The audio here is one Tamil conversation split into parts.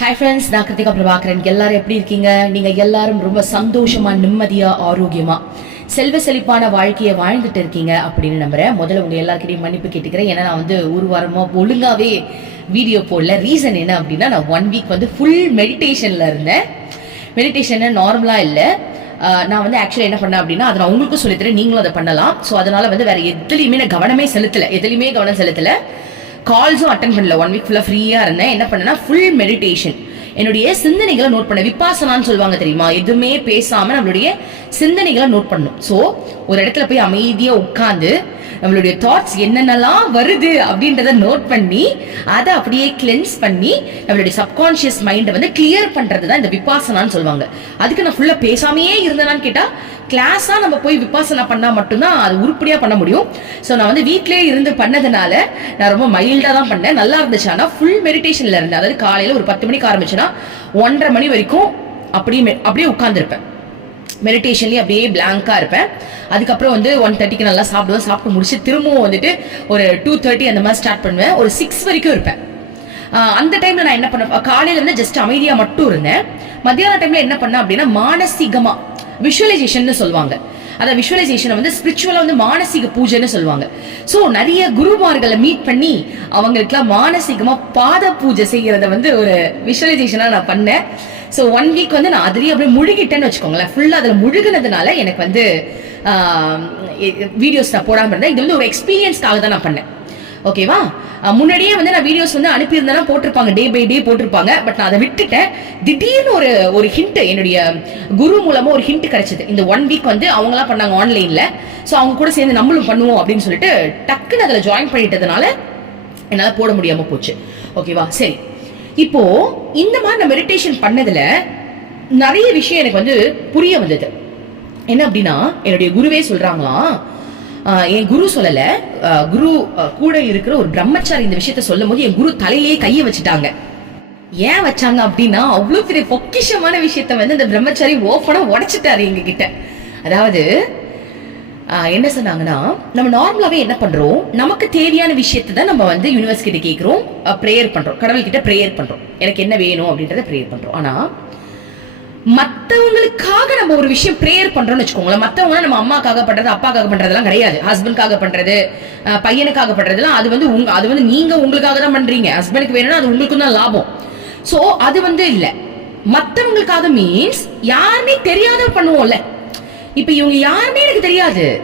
ஹாய் ஃப்ரெண்ட்ஸ் நான் கிருத்திகா பிரபாகரன். எல்லாரும் எப்படி இருக்கீங்க? நீங்கள் எல்லாரும் ரொம்ப சந்தோஷமாக நிம்மதியாக ஆரோக்கியமாக செல்வ செழிப்பான வாழ்க்கையை வாழ்ந்துட்டு இருக்கீங்க அப்படின்னு நம்புறேன். முதல்ல உங்கள் எல்லாருக்கிட்டையும் மன்னிப்பு கேட்டுக்கிறேன். ஏன்னா நான் வந்து ஒரு வாரமாக ஒழுங்காகவே வீடியோ போடல. ரீசன் என்ன அப்படின்னா நான் ஒன் வீக் வந்து ஃபுல் மெடிடேஷனில் இருந்தேன். மெடிடேஷன் நார்மலாக இல்லை. நான் வந்து ஆக்சுவலி என்ன பண்ணேன் அப்படின்னா அதை நான் உங்களுக்கும் சொல்லித்தரேன். நீங்களும் அதை பண்ணலாம். ஸோ அதனால வந்து வேற எதுலையுமே நான் கவனமே செலுத்தலை. எதுலையுமே கவனம் செலுத்தலை. கால்ஸும் அட்டன் பண்ணல. ஒன் வீக் ஃபுல்லாக ஃப்ரீயாக இருந்தேன். என்ன பண்ணேன்னா ஃபுல் மெடிடேஷன் என்னுடைய சிந்தனைகளை நோட் பண்ண விப்பாசனான்னு சொல்லுவாங்க தெரியுமா? எதுவுமே பேசாமல் நம்மளுடைய சிந்தனைகளை நோட் பண்ணும் ஸோ ஒரு இடத்துல போய் அமைதியாக உட்காந்து நம்மளுடைய தாட்ஸ் என்னென்னலாம் வருது அப்படின்றத நோட் பண்ணி அதை அப்படியே கிளென்ஸ் பண்ணி நம்மளுடைய சப்கான்ஷியஸ் மைண்டை வந்து கிளியர் பண்ணுறது தான் இந்த விபாசனான்னு சொல்லுவாங்க. அதுக்கு நான் ஃபுல்லாக பேசாமையே இருந்தேனான்னு கேட்டால் கிளாஸாக நம்ம போய் விபாசனா பண்ணால் மட்டும்தான் அது உருப்படியாக பண்ண முடியும். ஸோ நான் வந்து வீட்டிலே இருந்து பண்ணதுனால நான் ரொம்ப மைல்டாக தான் பண்ணேன். நல்லா இருந்துச்சு. ஆனால் ஃபுல் மெடிடேஷனில் இருந்தேன். அதாவது காலையில் ஒரு பத்து மணிக்கு ஆரம்பிச்சுன்னா ஒன்றரை மணி வரைக்கும் அப்படியே அப்படியே உட்காந்துருப்பேன் மெடிடேஷன்லேயே அப்படியே பிளாங்காக இருப்பேன். அதுக்கப்புறம் வந்து ஒன் தேர்ட்டிக்கு நல்லா சாப்பிடுவேன். சாப்பிட்டு முடிச்சு திரும்பவும் வந்துட்டு ஒரு டூ தேர்ட்டி அந்த மாதிரி ஸ்டார்ட் பண்ணுவேன். ஒரு சிக்ஸ் வரைக்கும் இருப்பேன். அந்த டைமில் நான் என்ன பண்ண காலையில் வந்து ஜஸ்ட் அமைதியாக மட்டும் இருந்தேன். மத்தியான டைமில் என்ன பண்ணேன் அப்படின்னா மானசீகமாக விஷுவலைசேஷன் சொல்லுவாங்க. அதை விஷுவலைசேஷன் வந்து ஸ்பிரிச்சுவலாக வந்து மானசீக பூஜைன்னு சொல்லுவாங்க. ஸோ நிறைய குருமார்களை மீட் பண்ணி அவங்களுக்குலாம் மானசீகமாக பாத பூஜை செய்கிறத வந்து ஒரு விஷுவலைசேஷனாக நான் பண்ணேன். ஸோ ஒன் வீக் வந்து நான் அதுலேயே அப்படியே முழுகிட்டேன்னு வச்சுக்கோங்களேன். ஃபுல்லாக அதில் முழுகினதுனால எனக்கு வந்து வீடியோஸ் நான் போடாமல் இருந்தேன். இது வந்து ஒரு எக்ஸ்பீரியன்ஸ்க்காக தான் நான் பண்ணேன். ஓகேவா முன்னாடியே வந்து நான் வீடியோஸ் வந்து அனுப்பியிருந்தேன்னா போட்டிருப்பாங்க. டே பை டே போட்டிருப்பாங்க. பட் நான் அதை விட்டுட்டேன். திடீர்னு ஒரு ஒரு ஹிண்ட் என்னுடைய குரு மூலமாக ஒரு ஹிண்ட் கிடைச்சது. இந்த ஒன் வீக் வந்து அவங்களாம் பண்ணாங்க ஆன்லைனில் ஸோ அவங்க கூட சேர்ந்து நம்மளும் பண்ணுவோம் அப்படின்னு சொல்லிட்டு டக்குன்னு அதில் ஜாயின் பண்ணிட்டதுனால என்னால் போட முடியாமல் போச்சு. ஓகேவா சரி. இப்போ இந்த மாதிரி நான் மெடிடேஷன் பண்ணதுல நிறைய விஷயம் எனக்கு வந்து புரிய வந்தது. என்ன அப்படின்னா என்னுடைய குருவே சொல்றாங்களாம் என் குரு சொல்லல குரு கூட இருக்கிற ஒரு பிரம்மச்சாரி இந்த விஷயத்த சொல்லும் போது என் குரு தலையிலேயே கையை வச்சுட்டாங்க. ஏன் வச்சாங்க அப்படின்னா அவ்வளவு பெரிய பொக்கிஷமான விஷயத்த வந்து அந்த பிரம்மச்சாரி ஓப்பனா உடைச்சிட்டாரு எங்க கிட்ட அதாவது என்ன சொன்னாங்கன்னா நம்ம நார்மலாவே என்ன பண்றோம்? நமக்கு தேவையான விஷயத்தை தான் நம்ம வந்து யூனிவர்ஸ் கிட்ட கேட்கிறோம் ப்ரேயர் பண்றோம். கடவுள் கிட்ட ப்ரேயர் பண்றோம். எனக்கு என்ன வேணும் அப்படின்றத ப்ரேயர் பண்றோம். ஆனா மத்தவங்களுக்காக நம்ம ஒரு விஷயம் ப்ரேயர் பண்றோம்னு வச்சுக்கோங்களேன். மத்தவங்க நம்ம அம்மாக்காக பண்றது அப்பாக்காக பண்றதெல்லாம் கிடையாது. ஹஸ்பண்ட்காக பண்றது பையனுக்காக பண்றதுலாம் அது வந்து உங்க அது வந்து நீங்க உங்களுக்காக தான் பண்றீங்க. ஹஸ்பண்டுக்கு வேணும்னா அது உங்களுக்கும் தான் லாபம். சோ அது வந்து இல்ல. மத்தவங்களுக்காக மீன்ஸ் யாருமே தெரியாத பண்ணுவோம்ல. இப்போ இவங்க யாருமே எனக்கு தெரியாது.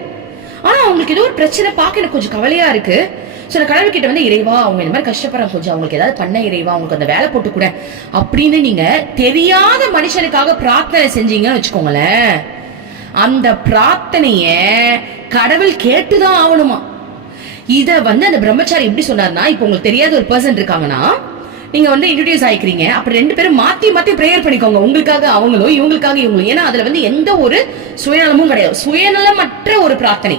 ஆனா அவங்களுக்கு ஏதோ ஒரு பிரச்சனை பார்க்க எனக்கு கொஞ்சம் கவலையா இருக்கு. ஸோ நான் கடவுள் கிட்ட வந்து இறைவா அவங்க இந்த மாதிரி கஷ்டப்படுறாங்க கொஞ்சம் அவங்களுக்கு ஏதாவது பண்ண இறைவா அவங்களுக்கு அந்த வேலை போட்டு கூட. அப்படின்னு நீங்க தெரியாத மனுஷனுக்காக பிரார்த்தனை செஞ்சீங்கன்னு வச்சுக்கோங்களேன். அந்த பிரார்த்தனைய கடவுள் கேட்டுதான் ஆகணுமா? இத வந்து அந்த பிரம்மச்சாரி எப்படி சொன்னார்னா இப்போ உங்களுக்கு தெரியாத ஒரு பர்சன் இருக்காங்கன்னா நீங்க வந்து இன்ட்ரடியூஸ் ஆயிக்கிறீங்க. அப்ப ரெண்டு பேரும் மாத்தி மாத்தி ப்ரேயர் பண்ணிக்கோங்க. உங்களுக்காக அவங்களும் இவங்களுக்காக இவங்களும். ஏன்னா அதுல வந்து எந்த ஒரு சுயநலமும் கிடையாது. சுயநலமற்ற ஒரு பிரார்த்தனை.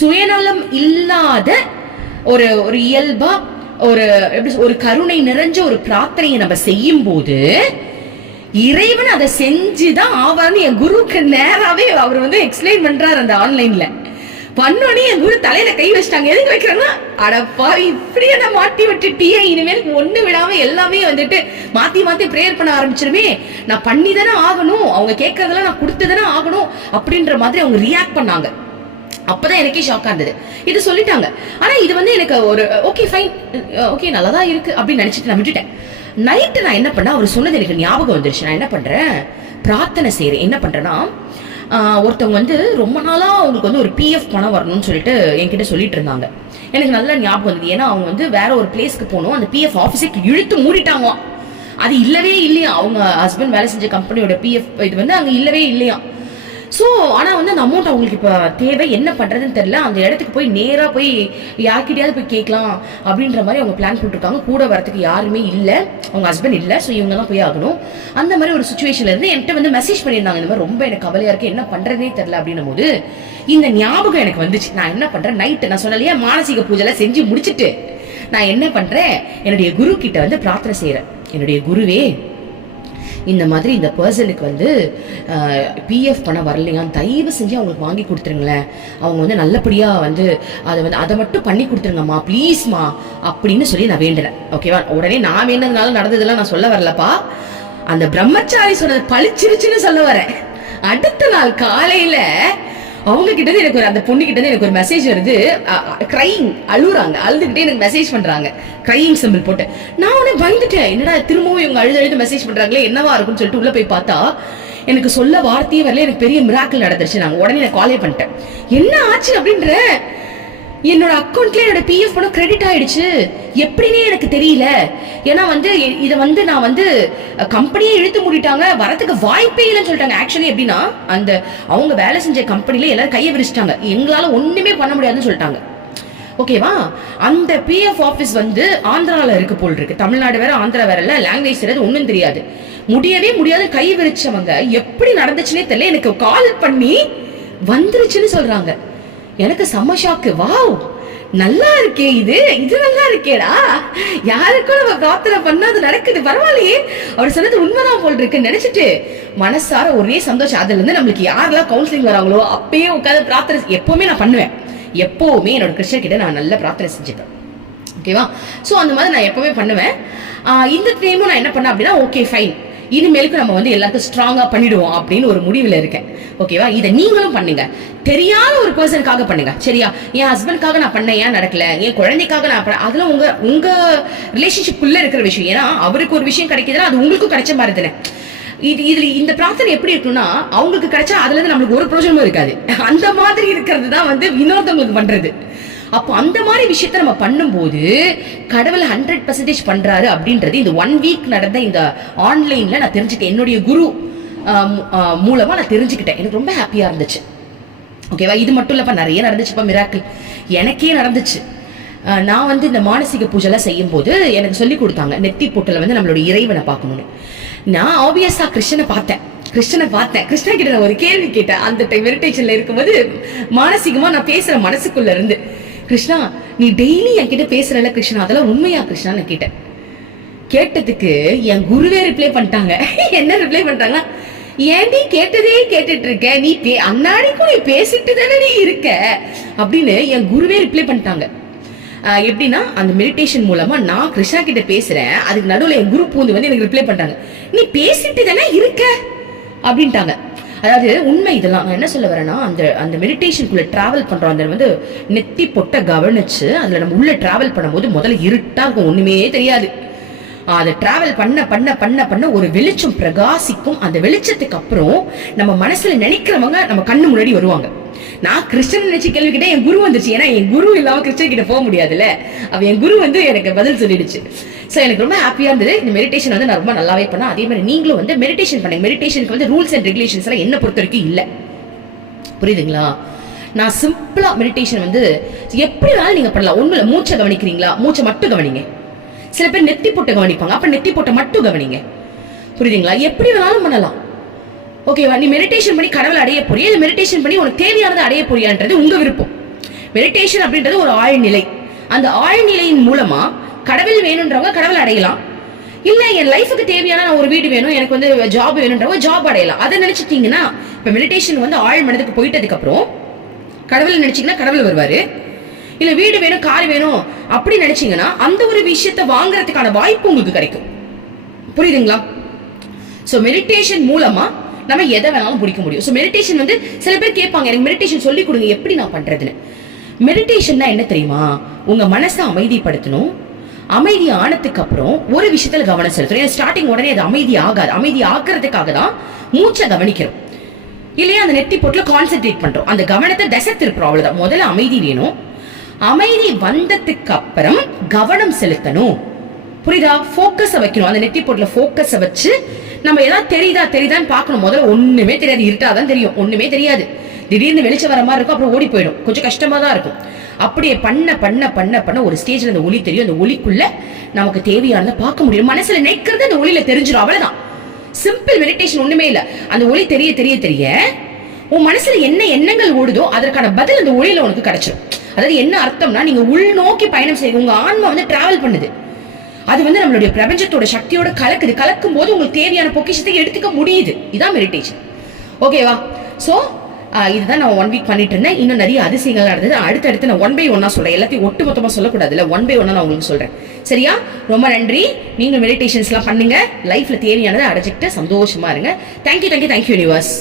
சுயநலம் இல்லாத ஒரு ஒரு இயல்பா ஒரு எப்படி ஒரு கருணை நிறைஞ்ச ஒரு பிரார்த்தனையை நம்ம செய்யும் போது இறைவன் அதை செஞ்சுதான் ஆவான்னு என் குருவுக்கு நேராவே அவர் வந்து எக்ஸ்பிளைன் பண்றாரு அந்த ஆன்லைன்ல பண்ணோடனே என் குரு தலையில கை வச்சிட்டாங்க. எதுக்கு வைக்கிறேன்னா அடப்பா இப்படி என்ன மாட்டி விட்டுட்டியே. இனிமேல் ஒண்ணு விடாம எல்லாமே வந்துட்டு மாத்தி மாத்தி ப்ரேயர் பண்ண ஆரம்பிச்சிருமே. நான் பண்ணி தானே ஆகணும். அவங்க கேட்கறதெல்லாம் நான் கொடுத்து தானே ஆகணும் அப்படின்ற மாதிரி அவங்க ரியாக்ட் பண்ணாங்க. அப்பதான் எனக்கே ஷாக்கா இருந்தது. இது சொல்லிட்டாங்க. ஆனா இது வந்து எனக்கு ஒரு ஓகே ஃபைன் ஓகே நல்லா தான் இருக்கு அப்படின்னு நினைச்சிட்டு நான் விட்டுட்டேன். நைட்டு நான் என்ன பண்ணேன்? அவர் சொன்னது எனக்கு ஞாபகம் வந்துருச்சு. நான் என்ன பண்றேன்? பிரார்த்தனை செய்யறேன் என்ன பண்றேன்னா ஒருத்தவங்க வந்து ரொம்ப நாளாக அவங்களுக்கு வந்து ஒரு பிஎஃப் பணம் வரணும்னு சொல்லிட்டு என்கிட்ட சொல்லிட்டு இருந்தாங்க. எனக்கு நல்ல ஞாபகம் வந்தது. ஏன்னா அவங்க வந்து வேற ஒரு பிளேஸ்க்கு போகணும் அந்த பிஎஃப் ஆஃபீஸுக்கு இழுத்து மூடிட்டாங்க அது இல்லவே இல்லையா அவங்க ஹஸ்பண்ட் வேலை செஞ்ச கம்பெனியோட பிஎஃப் இது வந்து அங்கே இல்லவே இல்லையா ஸோ ஆனால் வந்து அந்த அமௌண்ட் அவங்களுக்கு இப்போ தேவை என்ன பண்ணுறதுன்னு தெரில அந்த இடத்துக்கு போய் நேராக போய் யார்கிட்டயாவது போய் கேட்கலாம் அப்படின்ற மாதிரி அவங்க பிளான் போட்டிருக்காங்க. கூட வரத்துக்கு யாருமே இல்லை. அவங்க ஹஸ்பண்ட் இல்லை. ஸோ இவங்க தான் போய் ஆகணும். அந்த மாதிரி ஒரு சுச்சுவேஷன்ல இருந்து என்கிட்ட வந்து மெசேஜ் பண்ணியிருந்தாங்க. இந்த மாதிரி ரொம்ப எனக்கு கவலையாக இருக்குது என்ன பண்ணுறதே தெரில அப்படின்னும் போது இந்த ஞாபகம் எனக்கு வந்துச்சு. நான் என்ன பண்ணுறேன் நைட்டு நான் சொன்னலையே மானசீக பூஜைலாம் செஞ்சு முடிச்சிட்டு நான் என்ன பண்ணுறேன் என்னுடைய குரு கிட்ட வந்து பிரார்த்தனை செய்கிறேன் என்னுடைய குருவே இந்த மாதிரி இந்த பர்சனுக்கு வந்து பிஎஃப் பணம் வரலையான்னு தயவு செஞ்சு அவங்களுக்கு வாங்கி கொடுத்துருங்களேன். அவங்க வந்து நல்லபடியாக வந்து அதை வந்து அதை மட்டும் பண்ணி கொடுத்துருங்கம்மா ப்ளீஸ்மா அப்படின்னு சொல்லி நான் வேண்டுறேன். ஓகேவா உடனே நான் வேண்டதுனால நடந்ததெல்லாம் நான் சொல்ல வரலப்பா. அந்த பிரம்மச்சாரி சொன்னது பளிச்சிருச்சுன்னு சொல்ல வரேன். அடுத்த நாள் காலையில் அவங்க கிட்ட எனக்கு ஒரு அந்த பொண்ணு கிட்ட எனக்கு ஒரு மெசேஜ் வருது. கிரைங் அழுகுறாங்க அழுதுகிட்டே எனக்கு மெசேஜ் பண்றாங்க. கிரைங் சிம்பிள் போட்டு. நான் உடனே பயந்துட்டேன். என்னடா திரும்பவும் இவங்க அழுது அழுது மெசேஜ் பண்றாங்களே என்னவா இருக்கும்னு சொல்லிட்டு உள்ள போய் பார்த்தா எனக்கு சொல்ல வார்த்தையே வரல. எனக்கு பெரிய மிராக்கள் நடந்துருச்சு. நாங்க உடனே நான் காலே பண்ணிட்டேன். என்ன ஆச்சு? அப்படின்ற என்னோட அக்கௌண்ட்ல என்னோட பிஎஃப் பணம் கிரெடிட் ஆயிடுச்சு. எப்படின்னே எனக்கு தெரியல. ஏன்னா வந்து இதை வந்து நான் வந்து கம்பெனியே இழுத்து மூடிட்டாங்க. வரத்துக்கு வாய்ப்பே இல்லைன்னு சொல்லிட்டாங்க. ஆக்சுவலி எப்படின்னா அந்த அவங்க வேலை செஞ்ச கம்பெனில எல்லாரும் கையை விரிச்சிட்டாங்க. எங்களால ஒண்ணுமே பண்ண முடியாதுன்னு சொல்லிட்டாங்க. ஓகேவா? அந்த பிஎஃப் ஆஃபீஸ் வந்து ஆந்திரால இருக்கு போல் இருக்கு. தமிழ்நாடு வேற ஆந்திரா வேற இல்லை லாங்குவேஜ் தெரியாது ஒன்றும் தெரியாது. முடியவே முடியாது கை விரிச்சவங்க. எப்படி நடந்துச்சுன்னே தெரியல. எனக்கு கால் பண்ணி வந்துருச்சுன்னு சொல்றாங்க. எனக்கு செம்ம ஷாக்கு வாவ் நல்லா இருக்கே இது. இது நல்லா இருக்கேடா. யாருக்கும் நம்ம பிரார்த்தனை பண்ணா அது நடக்குது. பரவாயில்லையே. அவர் சொன்னது உண்மைதான் போல் இருக்குன்னு நினைச்சிட்டு மனசார ஒரே சந்தோஷம். அதுல இருந்து நம்மளுக்கு யாரெல்லாம் கவுன்சிலிங் வராங்களோ அப்பயே உட்காந்து பிரார்த்தனை எப்பவுமே நான் பண்ணுவேன். எப்பவுமே என்னோட கிருஷ்ணர் கிட்ட நான் நல்ல பிரார்த்தனை செஞ்சுப்பேன். ஓகேவா ஸோ அந்த மாதிரி நான் எப்பவுமே பண்ணுவேன். இந்த டைமும் நான் என்ன பண்ணேன் அப்படின்னா ஓகே ஃபைன் இனிமேலுக்கு நம்ம வந்து எல்லாத்தையும் ஸ்ட்ராங்காக பண்ணிடுவோம் அப்படின்னு ஒரு முடிவில் இருக்கேன். ஓகேவா இதை நீங்களும் பண்ணுங்க. தெரியாத ஒரு பர்சனுக்காக பண்ணுங்க. சரியா? என் ஹஸ்பண்ட்காக நான் பண்ணேன் ஏன் நடக்கல? என் குழந்தைக்காக நான் பண்ண அதெல்லாம் உங்க உங்க ரிலேஷன்ஷிப்புக்குள்ள இருக்கிற விஷயம். ஏன்னா அவருக்கு ஒரு விஷயம் கிடைக்குதுன்னா அது உங்களுக்கும் கிடைச்ச மாதிரி தானே. இது இதுல இந்த பிரார்த்தனை எப்படி இருக்கும்னா அவங்களுக்கு கிடைச்சா அதுல இருந்து நம்மளுக்கு ஒரு பிரோஜனமும் இருக்காது. அந்த மாதிரி இருக்கிறது தான் வந்து இன்னொருத்தவங்களுக்கு பண்றது. அப்போ அந்த மாதிரி விஷயத்த நம்ம பண்ணும்போது கடவுள் ஹண்ட்ரட் பர்சன்டேஜ் பண்ணுறாரு அப்படின்றது இந்த ஒன் வீக் நடந்த இந்த ஆன்லைனில் நான் தெரிஞ்சுக்கிட்டேன். என்னுடைய குரு மூலமாக நான் தெரிஞ்சுக்கிட்டேன். எனக்கு ரொம்ப ஹாப்பியாக இருந்துச்சு. ஓகேவா இது மட்டும் இல்லைப்பா நிறைய நடந்துச்சுப்பா மிராக்கிள் எனக்கே நடந்துச்சு. நான் வந்து இந்த மானசீக பூஜைலாம் செய்யும்போது எனக்கு சொல்லி கொடுத்தாங்க. நெத்தி பொட்டில் வந்து நம்மளோட இறைவனை பார்க்கணும்னு. நான் ஆப்வியஸாக கிருஷ்ணனை பார்த்தேன். கிருஷ்ணனை பார்த்தேன். கிருஷ்ணன் கிட்ட நான் ஒரு கேள்வி கேட்டேன். அந்த டைம் மெடிடேஷன்ல இருக்கும்போது மானசீகமா நான் பேசுற மனசுக்குள்ள இருந்து. கிருஷ்ணா நீ டெய்லி என்கிட்ட பேசுறல கிருஷ்ணா? அதெல்லாம் உண்மையா கிருஷ்ணா நான் கேட்டேன். கேட்டதுக்கு என் குருவே ரிப்ளை பண்ணிட்டாங்க. என்ன ரிப்ளை பண்ணிட்டாங்கன்னா ஏன்டி கேட்டதே கேட்டுட்டு இருக்க நீ பே அன்னாடிக்கும் நீ பேசிட்டு தானே நீ இருக்க? அப்படின்னு என் குருவே ரிப்ளை பண்ணிட்டாங்க. எப்படின்னா அந்த மெடிடேஷன் மூலமா நான் கிருஷ்ணா கிட்ட பேசுறேன். அதுக்கு நடுவில் என் குரு பூந்து வந்து எனக்கு ரிப்ளை பண்ணிட்டாங்க. நீ பேசிட்டு தானே இருக்க? அப்படின்ட்டாங்க. அதாவது உண்மை இதெல்லாம். நான் என்ன சொல்ல வரேன்னா அந்த அந்த மெடிடேஷனுக்குள்ள டிராவல் பண்றோம். அந்த வந்து நெத்தி பொட்ட கவனிச்சு அதுல நம்ம உள்ள டிராவல் பண்ணும்போது முதல்ல இருட்டா இருக்கும். ஒண்ணுமே தெரியாது. அதை டிராவல் பண்ண பண்ண பண்ண பண்ண ஒரு வெளிச்சம் பிரகாசிக்கும். அந்த வெளிச்சத்துக்கு அப்புறம் நம்ம மனசுல நினைக்கிறவங்க நம்ம கண்ணு முன்னாடி வருவாங்க. நான் கிறிஸ்டன் நினைச்சு கேள்வி கிட்ட என் குரு வந்துச்சு ஏன்னா என் குரு இல்லாம கிறிஸ்டன் கிட்ட போக முடியாதுல்ல. அவ என் குரு வந்து எனக்கு பதில் சொல்லிடுச்சு. ஸோ எனக்கு ரொம்ப ஹாப்பியா இருந்தது. இந்த மெடிடேஷன் வந்து நான் ரொம்ப நல்லாவே பண்ணேன். அதே மாதிரி நீங்களும் வந்து மெடிடேஷன் பண்ணுங்க மெடிடேஷனுக்கு வந்து ரூல்ஸ் அண்ட் ரெகுலேஷன்ஸ் எல்லாம் என்ன பொறுத்த வரைக்கும் இல்லை. புரியுதுங்களா? நான் சிம்பிளா மெடிடேஷன் வந்து எப்படி வேணாலும் நீங்க பண்ணலாம். ஒண்ணுல மூச்சை கவனிக்கிறீங்களா? மூச்சை மட்டும் கவனிங்க. சில பேர் நெத்தி போட்டு கவனிப்பாங்க. அப்ப நெத்தி போட்டை மட்டும் கவனிங்க. புரியுதுங்களா? எப்படி வேணாலும் பண்ணலாம். ஓகேவா நீ மெடிடேஷன் பண்ணி கடவுளை அடைய போறியா? இல்லை மெடிடேஷன் பண்ணி உனக்கு தேவையானதை அடைய போறியான்றது உங்க விருப்பம். மெடிடேஷன் அப்படின்றது ஒரு ஆழ்நிலை. அந்த ஆழ்நிலையின் மூலமா கடவுள் வேணுன்றவங்க கடவுள் அடையலாம். இல்ல என் லைஃபுக்கு தேவையான நான் ஒரு வீடு வேணும் எனக்கு வந்து ஜாப் வேணுன்றவங்க ஜாப் அடையலாம். அதை நினைச்சிட்டீங்கன்னா இப்ப மெடிடேஷன் வந்து ஆழ் மனதுக்கு போயிட்டதுக்கு அப்புறம் கடவுள் நினைச்சீங்கன்னா கடவுள் வருவாரு. இல்ல வீடு வேணும் கார் வேணும் அப்படி நினைச்சீங்கன்னா அந்த ஒரு விஷயத்தை வாங்குறதுக்கான வாய்ப்பு உங்களுக்கு கிடைக்கும். புரியுதுங்களா? சோ மெடிடேஷன் மூலமா நம்ம எதை வேணாலும் பிடிக்க முடியும். ஸோ மெடிடேஷன் வந்து சில பேர் கேட்பாங்க எனக்கு மெடிடேஷன் சொல்லி கொடுங்க எப்படி நான் பண்றதுன்னு? மெடிடேஷன்னா என்ன தெரியுமா? உங்க மனசை அமைதிப்படுத்தணும். அமைதி ஆனதுக்கு அப்புறம் ஒரு விஷயத்துல கவனம் செலுத்தணும். ஏன்னா ஸ்டார்டிங் உடனே அது அமைதி ஆகாது. அமைதி ஆக்குறதுக்காக தான் மூச்சை கவனிக்கிறோம். இல்லையா? அந்த நெத்தி போட்டுல கான்சென்ட்ரேட் பண்றோம். அந்த கவனத்தை திசை திருப்புறோம் அவ்வளவுதான். முதல்ல அமைதி வேணும். அமைதி வந்ததுக்கு அப்புறம் கவனம் செலுத்தணும். புரியுதா? ஃபோக்கஸை வைக்கணும். அந்த நெத்தி போட்டுல ஃபோக்கஸை வச்சு நம்ம ஏதாவது தெரியுதா தெரியுதான்னு பார்க்கணும். முதல்ல ஒண்ணுமே தெரியாது. இருட்டாதான் தெரியும். ஒண்ணுமே தெரியாது. திடீர்னு வெளிச்சம் வர மாதிரி இருக்கும். அப்புறம் ஓடி போயிடும். கொஞ்சம் கஷ்டமா தான் இருக்கும். அப்படியே பண்ண பண்ண பண்ண பண்ண ஒரு ஸ்டேஜ்ல அந்த ஒளி தெரியும். அந்த ஒளிக்குள்ள நமக்கு தேவையானதை பார்க்க முடியும். மனசுல நினைக்கிறது அந்த ஒளியில தெரிஞ்சிடும் அவ்வளவுதான். சிம்பிள் மெடிடேஷன் ஒண்ணுமே இல்ல. அந்த ஒளி தெரிய தெரிய தெரிய உன் மனசுல என்ன எண்ணங்கள் ஓடுதோ அதற்கான பதில் அந்த ஒளியில உனக்கு கிடைச்சிடும் அதாவது என்ன அர்த்தம்னா நீங்க உள்நோக்கி பயணம் செய்யுங்க உங்க ஆன்மா வந்து டிராவல் பண்ணுது. அது வந்து நம்மளுடைய பிரபஞ்சத்தோட சக்தியோட கலக்குது. கலக்கும் போது உங்களுக்கு தேவையான பொக்கிஷத்தை எடுத்துக்க முடியுது. இதான் மெடிடேஷன் ஓகேவா ஸோ இதுதான் நான் ஒன் வீக் பண்ணிட்டு இருந்தேன். இன்னும் நிறைய அதிசயங்கள் நடந்தது. அடுத்தடுத்து நான் ஒன் பை ஒன்னா சொல்றேன். எல்லாத்தையும் ஒட்டு சொல்லக்கூடாது சொல்லக்கூடாதுல்ல. ஒன் பை ஒன்னா நான் உங்களுக்கு சொல்றேன். சரியா? ரொம்ப நன்றி. நீங்கள் மெடிடேஷன்ஸ்லாம் பண்ணுங்க. லைஃப்ல தேவையானதை அடைச்சிக்கிட்டு சந்தோஷமா இருங்க. Thank you thank you thank you universe